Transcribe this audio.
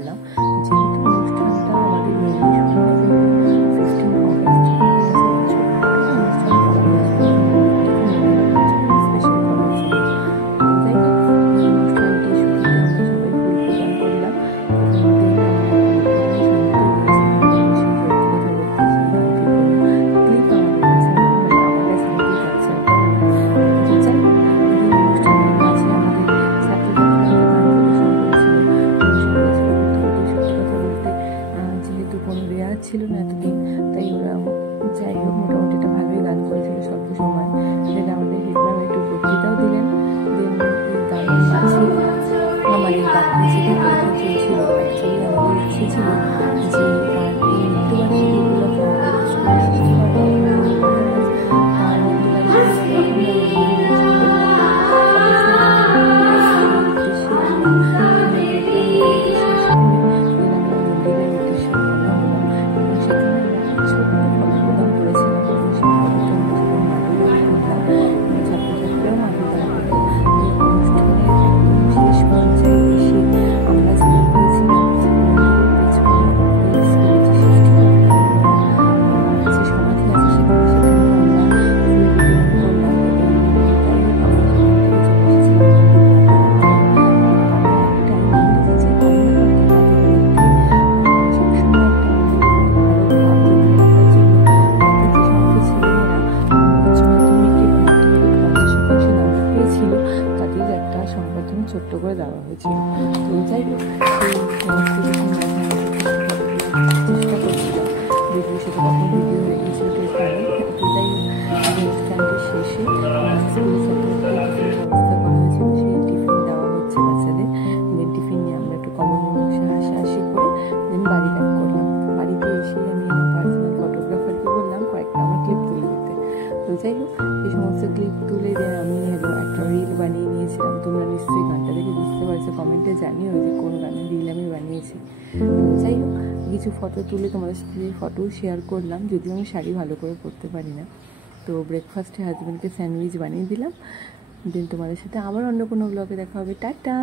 করলাম। যেহেতু অনুষ্ঠানটা আমাদের মেনলি শুরু হবে 15 অগস্ট, অনুষ্ঠান করা হয়েছিল স্পেশাল করা ছিল। যাই হোক, এই অনুষ্ঠানটি শুরুতে আমরা সবাই ফুল প্রদান করলাম। ছিল না এতদিন, তাই ওরা যাই হোক মোটামুটি একটা ভালোই গান করেছিল স্বল্প সময়। দেন আমাদের হেডম্যাম একটু বক্তৃতাও দিলেন। দেন গানের মাঝে আমাদের বাকি যেটা পরীক্ষা চলছিল, অ্যাকচুয়ালি আমাদের ইচ্ছে ছিল যে এই মৃত্যুবার্ষিকীগুলো ছোট্ট করে দেওয়া হয়েছিল। তো যাই হোক, চেষ্টা করছিলাম ভিডিও, সেটা কখন ভিডিও হয়ে গিয়েছিল টের পাইনি। তো যাই হোক, অনুষ্ঠানটি শেষে স্কুল টিফিন ব্যবস্থা করা হয়েছিল, সেই টিফিন দেওয়া হচ্ছে বাচ্চাদের। দেন টিফিন নিয়ে আমরা একটু কমন রুমে বসে হাসাহাসি করে দেন বাড়ি ব্যাক করলাম। বাড়িতে এসে আমি আমার পার্সোনাল ফটোগ্রাফারকে বললাম কয়েকটা আমার ক্লিপ তুলে দিতে। তো যাই হোক, এই সমস্ত ক্লিপ তুলে দিয়ে আমি একটা রিল বানিয়ে নিয়েছিলাম। তোমরা নিশ্চয়ই গানটা দেখে বুঝতে পারছো, কমেন্টে জানিও যে কোন গানের রিল আমি বানিয়েছি। যাই হোক, কিছু ফটো তুলে তোমাদের সাথে ফটো শেয়ার করলাম, যদিও আমি শাড়ি ভালো করে পরতে পারি না। তো ব্রেকফাস্টে হাজব্যান্ডকে স্যান্ডউইচ বানিয়ে দিলাম। দেন তোমাদের সাথে আবার অন্য কোনো ব্লগে দেখা হবে। টাটা।